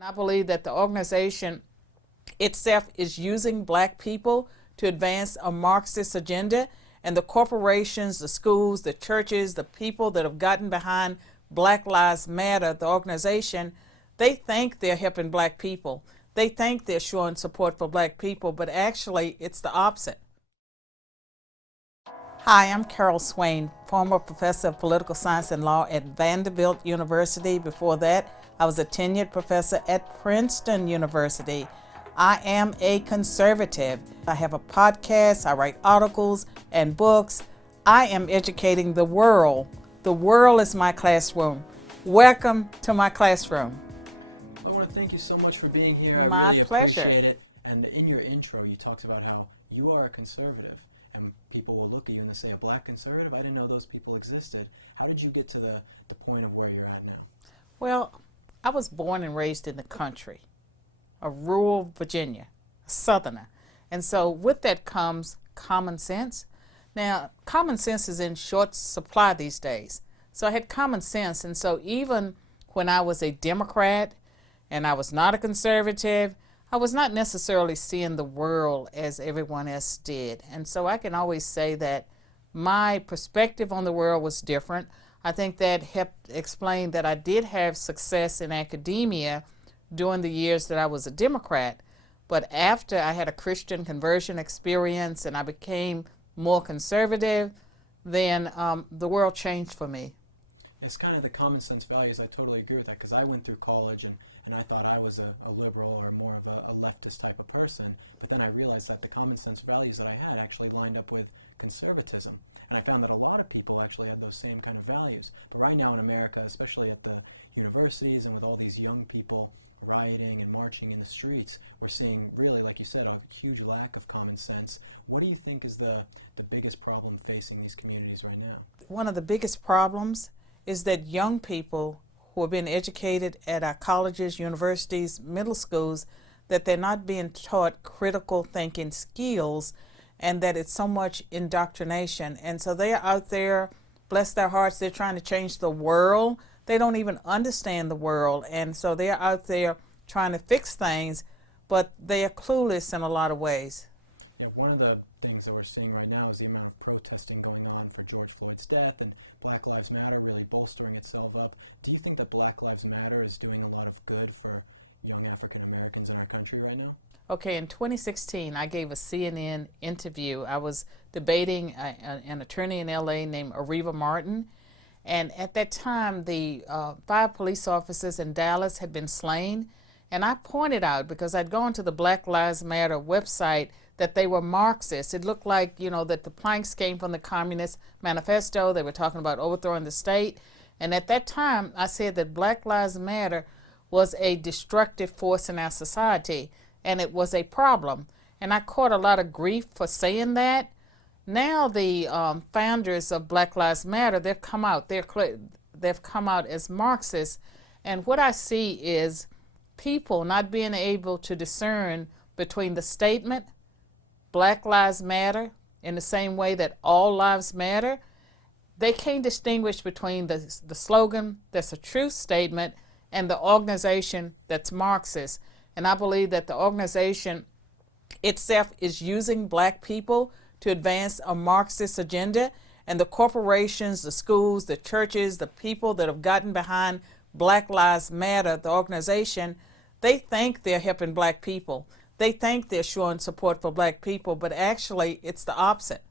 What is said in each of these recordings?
And I believe that the organization itself is using black people to advance a Marxist agenda, and the corporations, the schools, the churches, the people that have gotten behind Black Lives Matter, the organization, they think they're helping black people. They think they're showing support for black people, but actually it's the opposite. Hi, I'm Carol Swain, former professor of political science and law at Vanderbilt University. Before that, I was a tenured professor at Princeton University. I am a conservative. I have a podcast, I write articles and books. I am educating the world. The world is my classroom. Welcome to my classroom. I want to thank you so much for being here. My really pleasure. Appreciate it. And in your intro, you talked about how you are a conservative, and people will look at you and they say, a black conservative? I didn't know those people existed. How did you get to the point of where you're at now? Well, I was born and raised in the country, a rural Virginia, a southerner. And so with that comes common sense. Now, common sense is in short supply these days. So I had common sense. And so even when I was a Democrat and I was not a conservative, I was not necessarily seeing the world as everyone else did. And so I can always say that my perspective on the world was different. I think that helped explain that I did have success in academia during the years that I was a Democrat. But after I had a Christian conversion experience and I became more conservative, then the world changed for me. It's kind of the common sense values. I totally agree with that, because I went through college and I thought I was a liberal or more of a leftist type of person. But then I realized that the common sense values that I had actually lined up with conservatism. And I found that a lot of people actually had those same kind of values. But right now in America, especially at the universities and with all these young people rioting and marching in the streets, we're seeing really, like you said, a huge lack of common sense. What do you think is the biggest problem facing these communities right now? One of the biggest problems is that young people who are being educated at our colleges, universities, middle schools, that they're not being taught critical thinking skills, and that it's so much indoctrination. And so they're out there, bless their hearts, they're trying to change the world. They don't even understand the world. And so they're out there trying to fix things, but they are clueless in a lot of ways. Yeah, one of the things that we're seeing right now is the amount of protesting going on for George Floyd's death, and Black Lives Matter really bolstering itself up. Do you think that Black Lives Matter is doing a lot of good for young African Americans in our country right now? Okay, in 2016, I gave a CNN interview. I was debating an attorney in LA named Areva Martin. And at that time, the 5 police officers in Dallas had been slain. And I pointed out, because I'd gone to the Black Lives Matter website, that they were Marxists. It looked like, that the planks came from the Communist Manifesto. They were talking about overthrowing the state. And at that time, I said that Black Lives Matter was a destructive force in our society, and it was a problem. And I caught a lot of grief for saying that. Now the founders of Black Lives Matter, they've come out. They've come out as Marxists. And what I see is people not being able to discern between the statement, Black Lives Matter, in the same way that all lives matter. They can't distinguish between the slogan that's a truth statement and the organization that's Marxist. And I believe that the organization itself is using black people to advance a Marxist agenda, and the corporations, the schools, the churches, the people that have gotten behind Black Lives Matter, the organization, they think they're helping black people. They think they're showing support for black people, but actually it's the opposite.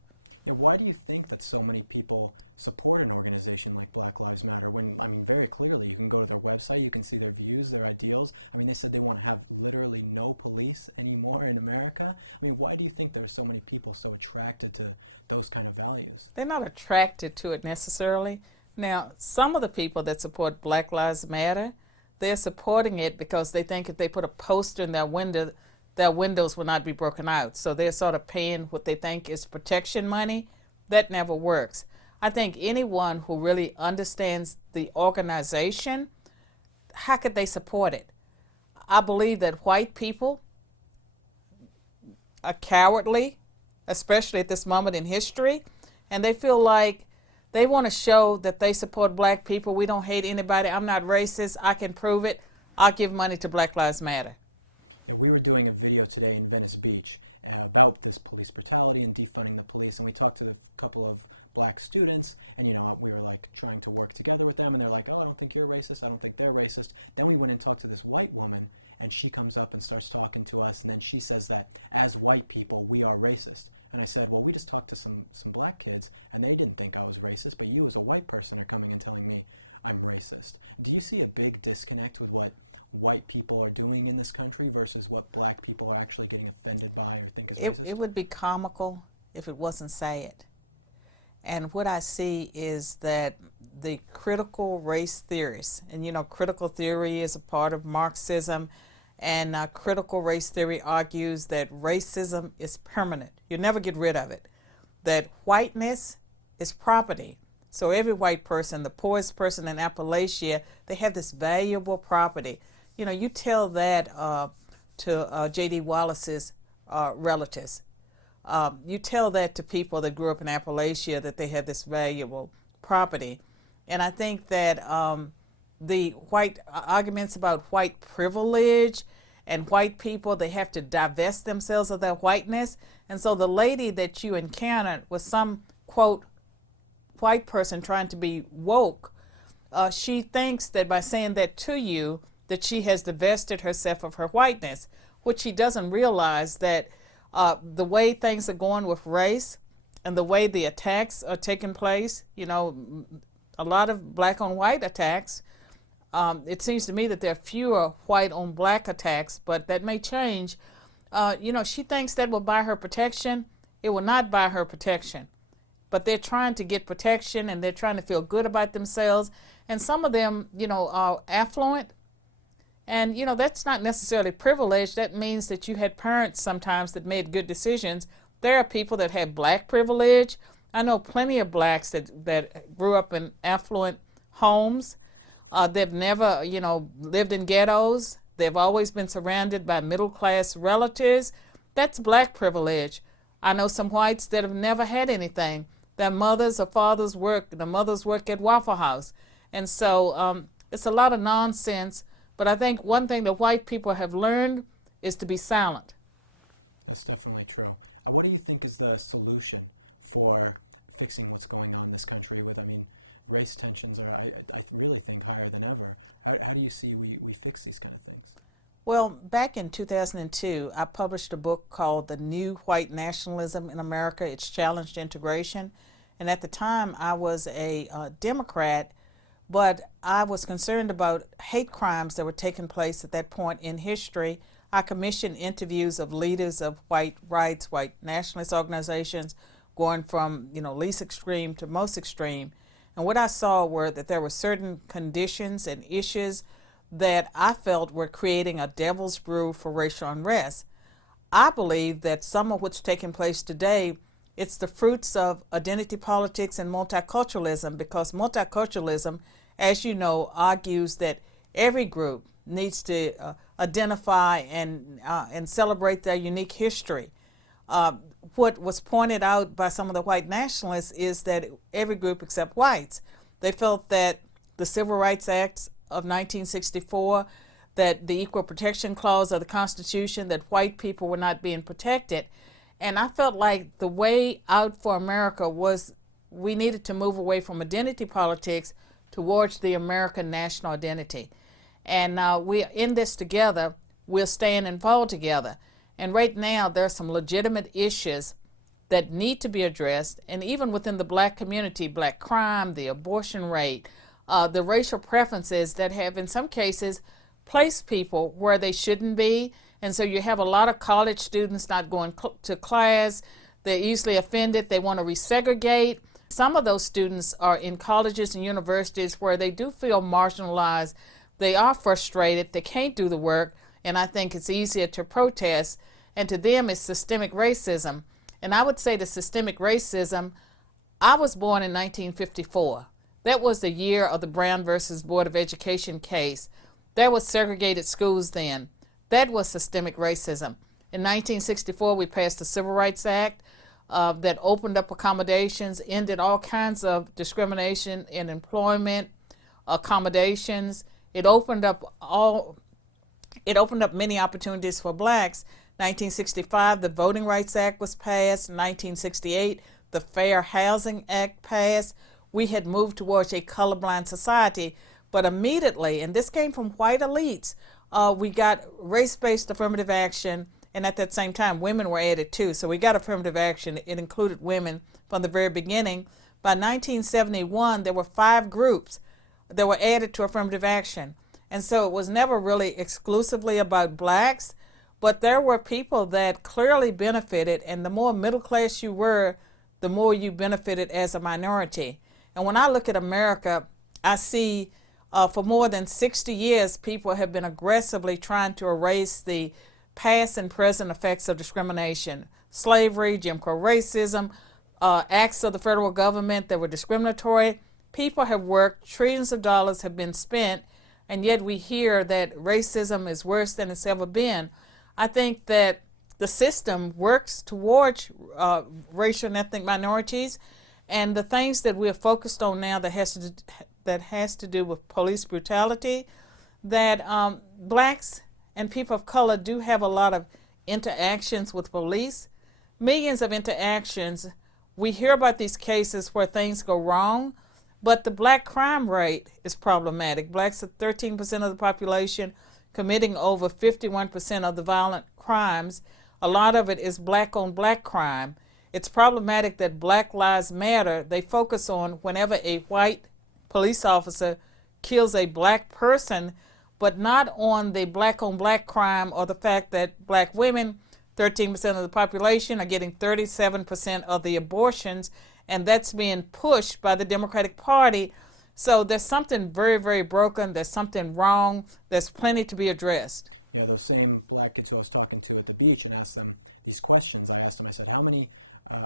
Yeah, why do you think that so many people support an organization like Black Lives Matter when, very clearly you can go to their website, you can see their views, their ideals. They said they want to have literally no police anymore in America. Why do you think there's so many people so attracted to those kind of values? They're not attracted to it necessarily. Now, some of the people that support Black Lives Matter, they're supporting it because they think if they put a poster in their window, their windows will not be broken out. So they're sort of paying what they think is protection money. That never works. I think anyone who really understands the organization, how could they support it? I believe that white people are cowardly, especially at this moment in history, and they feel like they want to show that they support black people. We don't hate anybody. I'm not racist. I can prove it. I'll give money to Black Lives Matter. Yeah, we were doing a video today in Venice Beach about this police brutality and defunding the police, and we talked to a couple of black students, and we were like trying to work together with them, and they're like, oh, I don't think you're racist, I don't think they're racist. Then we went and talked to this white woman, and she comes up and starts talking to us, and then she says that as white people we are racist. And I said, well, we just talked to some black kids, and they didn't think I was racist, but you as a white person are coming and telling me I'm racist. Do you see a big disconnect with what white people are doing in this country versus what black people are actually getting offended by or think is racist? It would be comical if it wasn't sad. And what I see is that the critical race theorists, and critical theory is a part of Marxism, and critical race theory argues that racism is permanent. You never get rid of it. That whiteness is property. So every white person, the poorest person in Appalachia, they have this valuable property. You tell that to J.D. Wallace's relatives. You tell that to people that grew up in Appalachia, that they have this valuable property. And I think that the white arguments about white privilege and white people, they have to divest themselves of their whiteness. And so the lady that you encountered was some, quote, white person trying to be woke. She thinks that by saying that to you, that she has divested herself of her whiteness, which she doesn't realize that the way things are going with race and the way the attacks are taking place, a lot of black on white attacks. It seems to me that there are fewer white on black attacks, but that may change. She thinks that will buy her protection. It will not buy her protection. But they're trying to get protection, and they're trying to feel good about themselves. And some of them, are affluent. And, that's not necessarily privilege. That means that you had parents sometimes that made good decisions. There are people that have black privilege. I know plenty of blacks that grew up in affluent homes. They've never, lived in ghettos. They've always been surrounded by middle-class relatives. That's black privilege. I know some whites that have never had anything. Their mothers or fathers work at Waffle House. And so it's a lot of nonsense. But I think one thing that white people have learned is to be silent. That's definitely true. And what do you think is the solution for fixing what's going on in this country with, race tensions are, I really think, higher than ever. How do you see we fix these kind of things? Well, back in 2002, I published a book called The New White Nationalism in America, Its Challenge to Integration. And at the time, I was a Democrat, but I was concerned about hate crimes that were taking place at that point in history. I commissioned interviews of leaders of white rights, white nationalist organizations, going from least extreme to most extreme. And what I saw were that there were certain conditions and issues that I felt were creating a devil's brew for racial unrest. I believe that some of what's taking place today, it's the fruits of identity politics and multiculturalism, because multiculturalism, as you know, argues that every group needs to identify and celebrate their unique history. What was pointed out by some of the white nationalists is that every group except whites, they felt that the Civil Rights Act of 1964, that the Equal Protection Clause of the Constitution, that white people were not being protected. And I felt like the way out for America was we needed to move away from identity politics towards the American national identity. And we're in this together. We'll stand and fall together. And right now, there are some legitimate issues that need to be addressed. And even within the black community, black crime, the abortion rate, the racial preferences that have, in some cases, placed people where they shouldn't be. And so you have a lot of college students not going to class. They're easily offended. They want to resegregate. Some of those students are in colleges and universities where they do feel marginalized. They are frustrated. They can't do the work. And I think it's easier to protest. And to them, it's systemic racism. And I would say the systemic racism, I was born in 1954. That was the year of the Brown versus Board of Education case. There was segregated schools then. That was systemic racism. In 1964, we passed the Civil Rights Act that opened up accommodations, ended all kinds of discrimination in employment, accommodations. It opened up all It opened up many opportunities for blacks. 1965, the Voting Rights Act was passed. 1968, the Fair Housing Act passed. We had moved towards a colorblind society, but immediately, and this came from white elites, we got race-based affirmative action, and at that same time, women were added too. So we got affirmative action. It included women from the very beginning. By 1971, there were 5 groups that were added to affirmative action. And so it was never really exclusively about blacks, but there were people that clearly benefited, and the more middle class you were, the more you benefited as a minority. And when I look at America, I see for more than 60 years, people have been aggressively trying to erase the past and present effects of discrimination. Slavery, Jim Crow racism, acts of the federal government that were discriminatory. People have worked, trillions of dollars have been spent, and yet we hear that racism is worse than it's ever been. I think that the system works towards racial and ethnic minorities, and the things that we're focused on now that has to do with police brutality, that blacks and people of color do have a lot of interactions with police, millions of interactions. We hear about these cases where things go wrong, but the black crime rate is problematic. Blacks are 13% of the population, committing over 51% of the violent crimes. A lot of it is black on black crime. It's problematic that Black Lives Matter, they focus on whenever a white police officer kills a black person, but not on the black on black crime or the fact that black women, 13% of the population, are getting 37% of the abortions, and that's being pushed by the Democratic Party. So there's something very, very broken. There's something wrong. There's plenty to be addressed. Yeah, those same black kids who I was talking to at the beach and asked them these questions, I asked them, I said, how many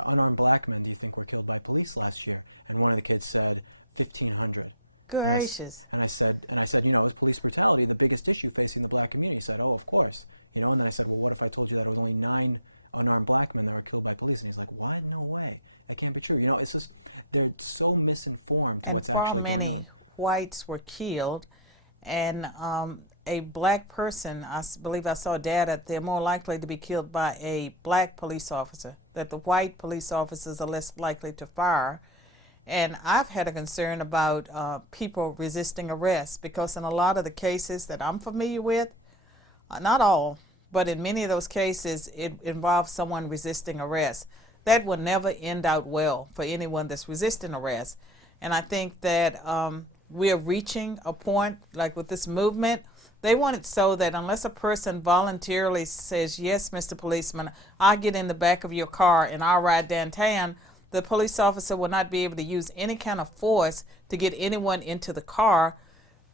unarmed black men do you think were killed by police last year? And one of the kids said, 1,500. Gracious. And I said, is police brutality the biggest issue facing the black community? He said, oh, of course. And then I said, well, what if I told you that it was only 9 unarmed black men that were killed by police? And he's like, what? No way. That can't be true. It's just, they're so misinformed. And far many whites were killed, and a black person, I believe I saw data, they're more likely to be killed by a black police officer, that the white police officers are less likely to fire. And I've had a concern about people resisting arrest, because in a lot of the cases that I'm familiar with, not all, but in many of those cases, it involves someone resisting arrest. That will never end out well for anyone that's resisting arrest. And I think that we're reaching a point, like with this movement, they want it so that unless a person voluntarily says, yes, Mr. Policeman, I'll get in the back of your car and I'll ride downtown, the police officer will not be able to use any kind of force to get anyone into the car.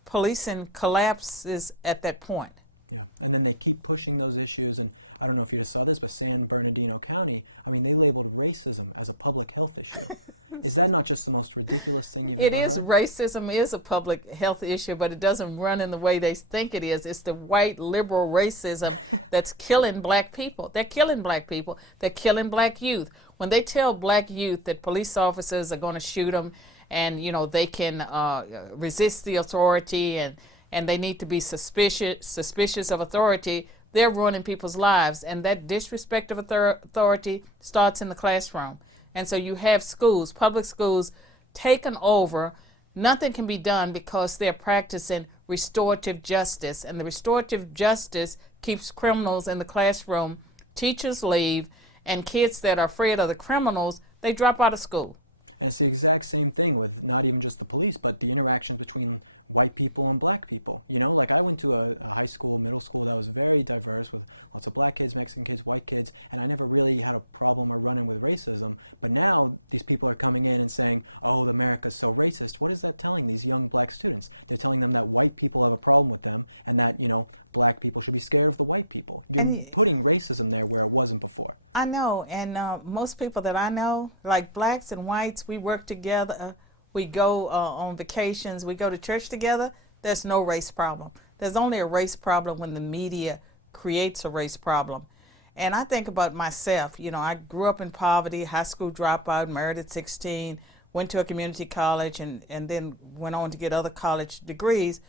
Policing collapses at that point. Yeah. And then they keep pushing those issues, and I don't know if you saw this, but San Bernardino County, they labeled racism as a public health issue. Is that not just the most ridiculous thing you've It is. Racism is a public health issue, but it doesn't run in the way they think it is. It's the white liberal racism that's killing black people. They're killing black people. They're killing black youth. When they tell black youth that police officers are going to shoot them, and they can resist the authority, and they need to be suspicious of authority, they're ruining people's lives. And that disrespect of authority starts in the classroom. And so you have schools, public schools, taken over. Nothing can be done because they're practicing restorative justice. And the restorative justice keeps criminals in the classroom. Teachers leave, and kids that are afraid of the criminals, they drop out of school. And it's the exact same thing with not even just the police, but the interaction between white people and black people. I went to a high school, middle school that was very diverse, with lots of black kids, Mexican kids, white kids, and I never really had a problem or run-in with racism. But now these people are coming in and saying, oh, America's so racist. What is that telling these young black students? They're telling them that white people have a problem with them, and that, black people should be scared of the white people. They're putting racism there where it wasn't before. I know, and most people that I know, like blacks and whites, we work together. We go on vacations. We go to church together. There's no race problem. There's only a race problem when the media creates a race problem. And I think about myself. I grew up in poverty, high school dropout, married at 16, went to a community college, and then went on to get other college degrees.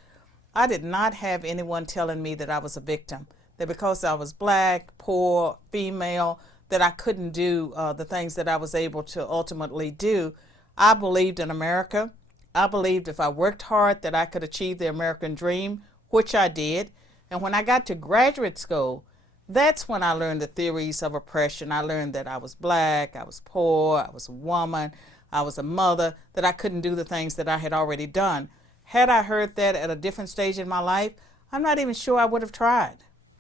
I did not have anyone telling me that I was a victim, that because I was black, poor, female, that I couldn't do the things that I was able to ultimately do. I believed in America. I believed if I worked hard that I could achieve the American dream, which I did. And when I got to graduate school, that's when I learned the theories of oppression. I learned that I was black, I was poor, I was a woman, I was a mother, that I couldn't do the things that I had already done. Had I heard that at a different stage in my life, I'm not even sure I would have tried.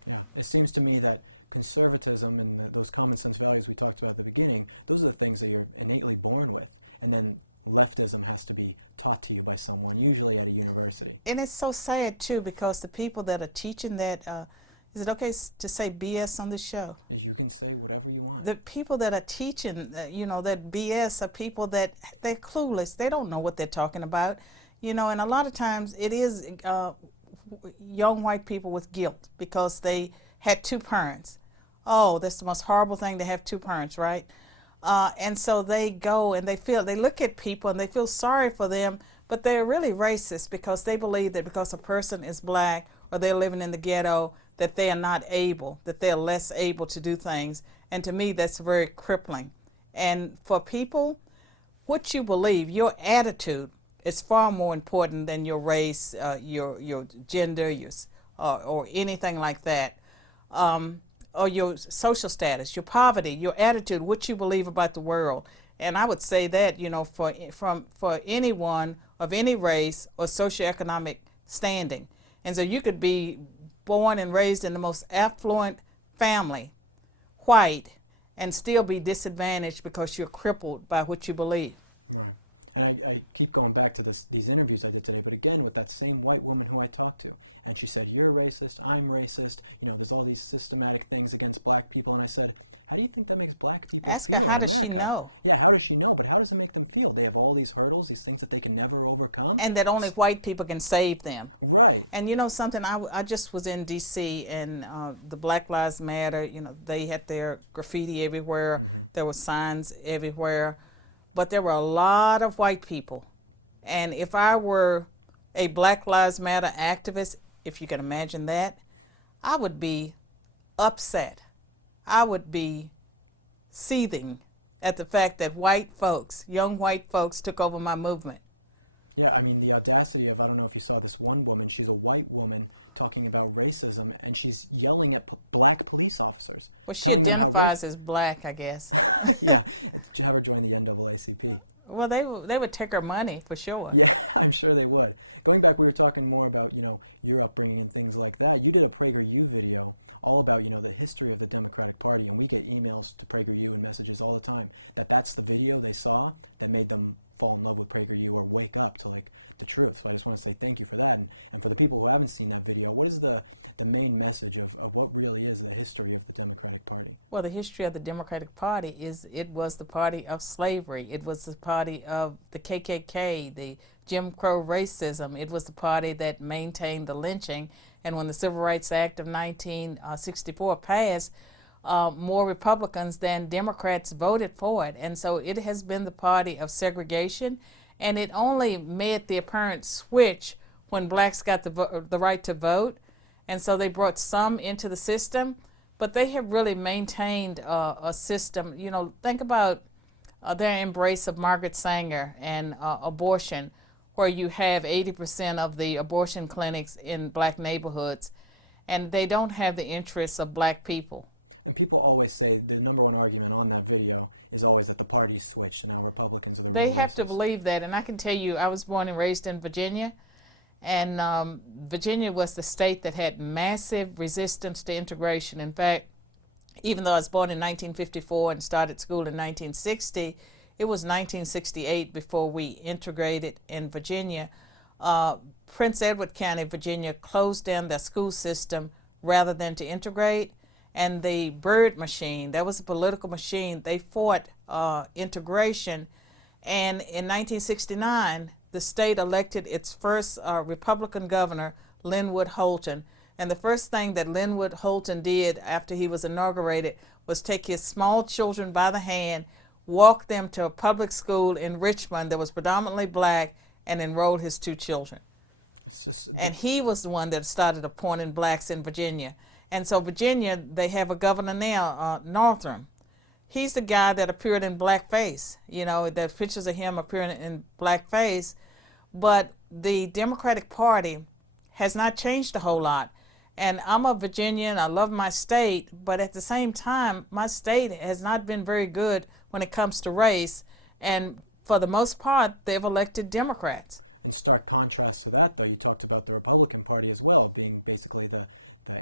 Yeah, it seems to me that conservatism and those common sense values we talked about at the beginning, those are the things that you're innately born with. And then leftism has to be taught to you by someone, usually at a university. And it's so sad, too, because the people that are teaching that, is it okay to say BS on this show? You can say whatever you want. The people that are teaching, that BS are people that they're clueless. They don't know what they're talking about. And a lot of times it is young white people with guilt because they had two parents. Oh, that's the most horrible thing to have two parents, right? And so they go and they look at people and they feel sorry for them, but they're really racist because they believe that because a person is black or they're living in the ghetto, that they are not able, that they're less able to do things. And to me, that's very crippling. And for people, what you believe, your attitude is far more important than your race, your gender, or anything like that. Or your social status, your poverty, your attitude, what you believe about the world. And I would say that, for anyone of any race or socioeconomic standing. And so you could be born and raised in the most affluent family, white, and still be disadvantaged because you're crippled by what you believe. Right. And I keep going back to these interviews I did today, but again, with that same white woman who I talked to. And she said, you're racist, I'm racist, there's all these systematic things against black people. And I said, how do you think that makes black people Ask feel? her, how does she know? Yeah, how does she know? But how does it make them feel? They have all these hurdles, these things that they can never overcome. And that only white people can save them. Right. And something, I just was in D.C. and the Black Lives Matter, they had their graffiti everywhere. Mm-hmm. There were signs everywhere. But there were a lot of white people. And if I were a Black Lives Matter activist, if you can imagine that, I would be upset. I would be seething at the fact that young white folks took over my movement. Yeah, I mean, the audacity of, I don't know if you saw this one woman, she's a white woman talking about racism, and she's yelling at black police officers. Well, she identifies as black, I guess. Yeah, to have her join the NAACP. Well, they would take her money, for sure. Yeah, I'm sure they would. Going back, we were talking more about, your upbringing and things like that. You did a PragerU video all about, the history of the Democratic Party, and we get emails to PragerU and messages all the time that's the video they saw that made them fall in love with PragerU or wake up to, the truth. So I just want to say thank you for that. And for the people who haven't seen that video, what is the main message of what really is the history of the Democratic Party? Well, the history of the Democratic Party is it was the party of slavery. It was the party of the KKK, the Jim Crow racism. It was the party that maintained the lynching. And when the Civil Rights Act of 1964 passed, more Republicans than Democrats voted for it. And so it has been the party of segregation. And it only made the apparent switch when blacks got the right to vote. And so they brought some into the system. But they have really maintained a system. Think about their embrace of Margaret Sanger and abortion, where you have 80% of the abortion clinics in black neighborhoods, and they don't have the interests of black people. And people always say the number one argument on that video is always that the party switched and now Republicans are the They have to racist. believe that, and I can tell you, I was born and raised in Virginia, and Virginia was the state that had massive resistance to integration. In fact, even though I was born in 1954 and started school in 1960, it was 1968 before we integrated in Virginia. Prince Edward County, Virginia, closed down their school system rather than to integrate. And the Byrd machine, that was a political machine, they fought integration. And in 1969, the state elected its first Republican governor, Linwood Holton. And the first thing that Linwood Holton did after he was inaugurated was take his small children by the hand, walk them to a public school in Richmond that was predominantly black, and enroll his two children. And he was the one that started appointing blacks in Virginia. And so Virginia, they have a governor now, Northam. He's the guy that appeared in blackface. You know, there's pictures of him appearing in blackface. But the Democratic Party has not changed a whole lot. And I'm a Virginian, I love my state, but at the same time, my state has not been very good when it comes to race. And for the most part, they've elected Democrats. In stark contrast to that, though, you talked about the Republican Party as well, being basically the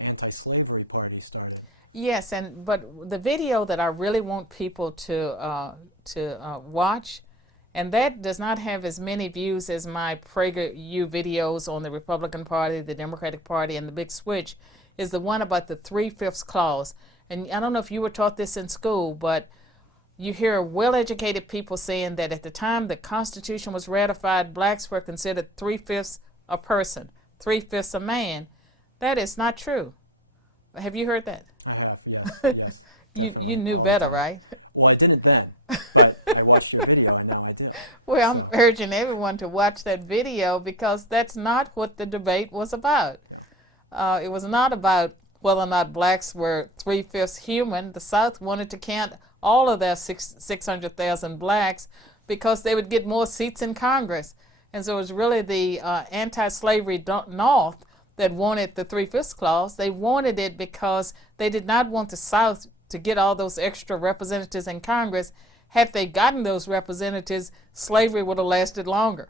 anti-slavery party started. Yes, but the video that I really want people to watch, and that does not have as many views as my PragerU videos on the Republican Party, the Democratic Party, and the Big Switch, is the one about the 3/5 clause. And I don't know if you were taught this in school, but you hear well-educated people saying that at the time the Constitution was ratified, blacks were considered 3/5 a person, 3/5 a man. That is not true. Have you heard that? I have, yes. You knew better, right? Well, I didn't then, but I watched your video. I know I did. Well, I'm urging everyone to watch that video because that's not what the debate was about. It was not about whether or not blacks were 3/5 human. The South wanted to count all of their 600,000 blacks because they would get more seats in Congress. And so it was really the anti-slavery North that wanted the 3/5 clause. They wanted it because they did not want the South to get all those extra representatives in Congress. Had they gotten those representatives, slavery would have lasted longer.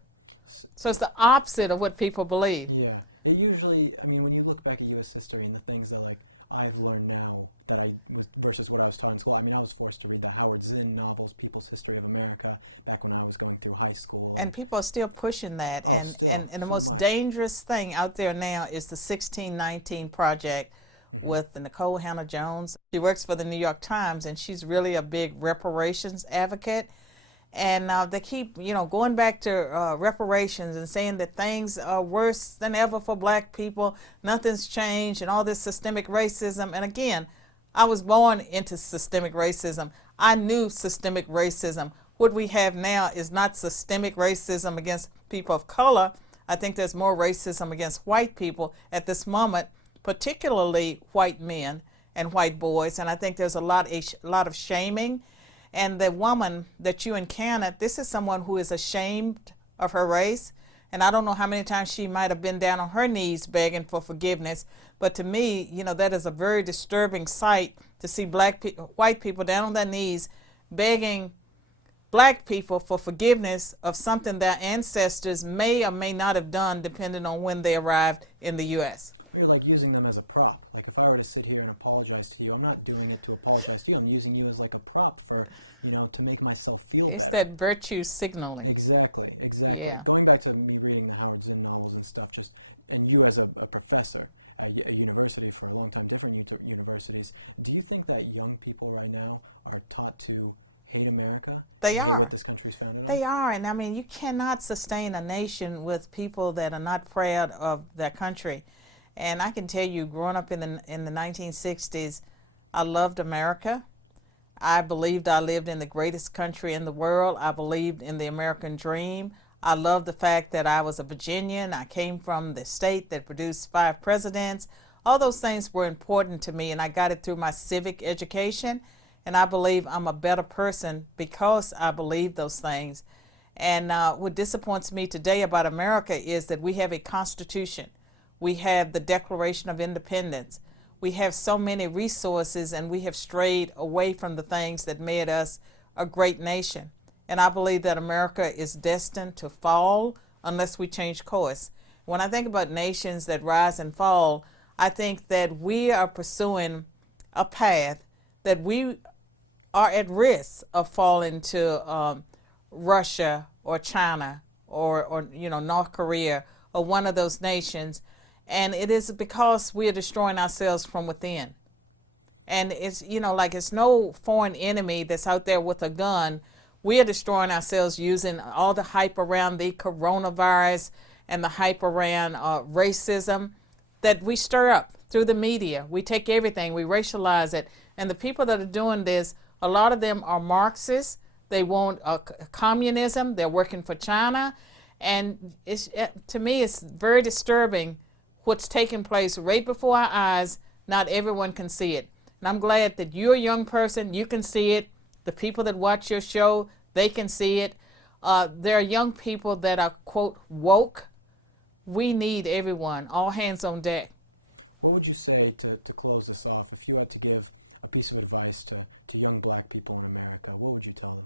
So it's the opposite of what people believe. Yeah. It usually, I mean, when you look back at U.S. history and the things that I've learned now that versus what I was taught in school, I mean, I was forced to read the Howard Zinn novels, People's History of America, back when I was going through high school. And people are still pushing that. And the most dangerous thing out there now is the 1619 Project with Nicole Hannah-Jones. She works for the New York Times, and she's really a big reparations advocate. And they keep, going back to reparations and saying that things are worse than ever for black people. Nothing's changed and all this systemic racism. And again, I was born into systemic racism. I knew systemic racism. What we have now is not systemic racism against people of color. I think there's more racism against white people at this moment, particularly white men and white boys. And I think there's a lot of shaming. And the woman that you encountered, this is someone who is ashamed of her race. And I don't know how many times she might have been down on her knees begging for forgiveness. But to me, that is a very disturbing sight to see white people down on their knees begging black people for forgiveness of something their ancestors may or may not have done depending on when they arrived in the U.S. You're like using them as a prop. Like if I were to sit here and apologize to you, I'm not doing it to apologize to you. I'm using you as like a prop for, to make myself feel It's better. that virtue signaling. Exactly. Yeah. Going back to me reading the Howard Zinn novels and stuff, and you as a professor at a university for a long time, different universities, do you think that young people right now are taught to hate America? They are. What this country's founded on? They are, and I mean, you cannot sustain a nation with people that are not proud of their country. And I can tell you, growing up in the 1960s, I loved America. I believed I lived in the greatest country in the world. I believed in the American dream. I loved the fact that I was a Virginian. I came from the state that produced 5 presidents. All those things were important to me, and I got it through my civic education. And I believe I'm a better person because I believe those things. And what disappoints me today about America is that we have a constitution. We have the Declaration of Independence. We have so many resources, and we have strayed away from the things that made us a great nation. And I believe that America is destined to fall unless we change course. When I think about nations that rise and fall, I think that we are pursuing a path that we are at risk of falling to Russia or China or North Korea or one of those nations. And it is because we are destroying ourselves from within. And it's, it's no foreign enemy that's out there with a gun. We are destroying ourselves using all the hype around the coronavirus and the hype around racism that we stir up through the media. We take everything, we racialize it. And the people that are doing this, a lot of them are Marxists. They want communism. They're working for China. And to me, it's very disturbing what's taking place right before our eyes. Not everyone can see it. And I'm glad that you're a young person, you can see it. The people that watch your show, they can see it. There are young people that are, quote, woke. We need everyone, all hands on deck. What would you say to close this off? If you had to give a piece of advice to young black people in America, what would you tell them?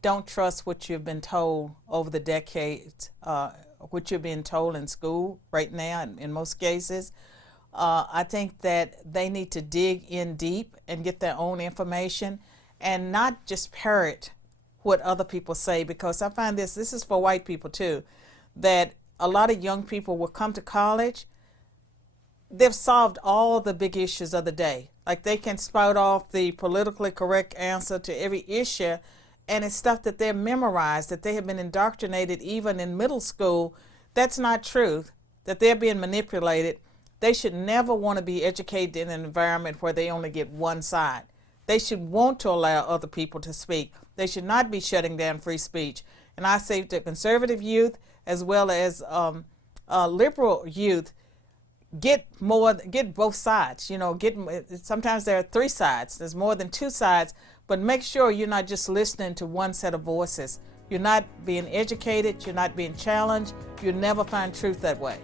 Don't trust what you've been told over the decades, what you're being told in school right now in most cases. I think that they need to dig in deep and get their own information and not just parrot what other people say, because I find this is for white people too, that a lot of young people will come to college, they've solved all the big issues of the day. Like they can spout off the politically correct answer to every issue, and it's stuff that they're memorized, that they have been indoctrinated even in middle school. That's not truth, that they're being manipulated. They should never want to be educated in an environment where they only get one side. They should want to allow other people to speak. They should not be shutting down free speech. And I say to conservative youth as well as liberal youth, get both sides. Sometimes there are three sides. There's more than two sides. But make sure you're not just listening to one set of voices. You're not being educated. You're not being challenged. You'll never find truth that way.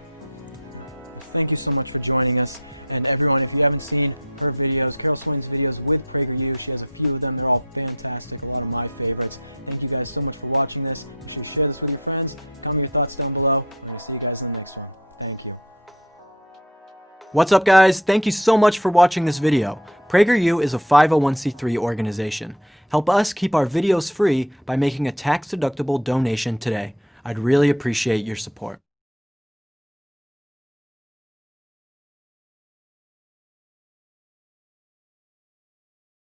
Thank you so much for joining us. And everyone, if you haven't seen her videos, Carol Swain's videos with PragerU, she has a few of them. They're all fantastic and one of my favorites. Thank you guys so much for watching this. You should share this with your friends. Comment your thoughts down below. And I'll see you guys in the next one. Thank you. What's up, guys? Thank you so much for watching this video. PragerU is a 501c3 organization. Help us keep our videos free by making a tax-deductible donation today. I'd really appreciate your support.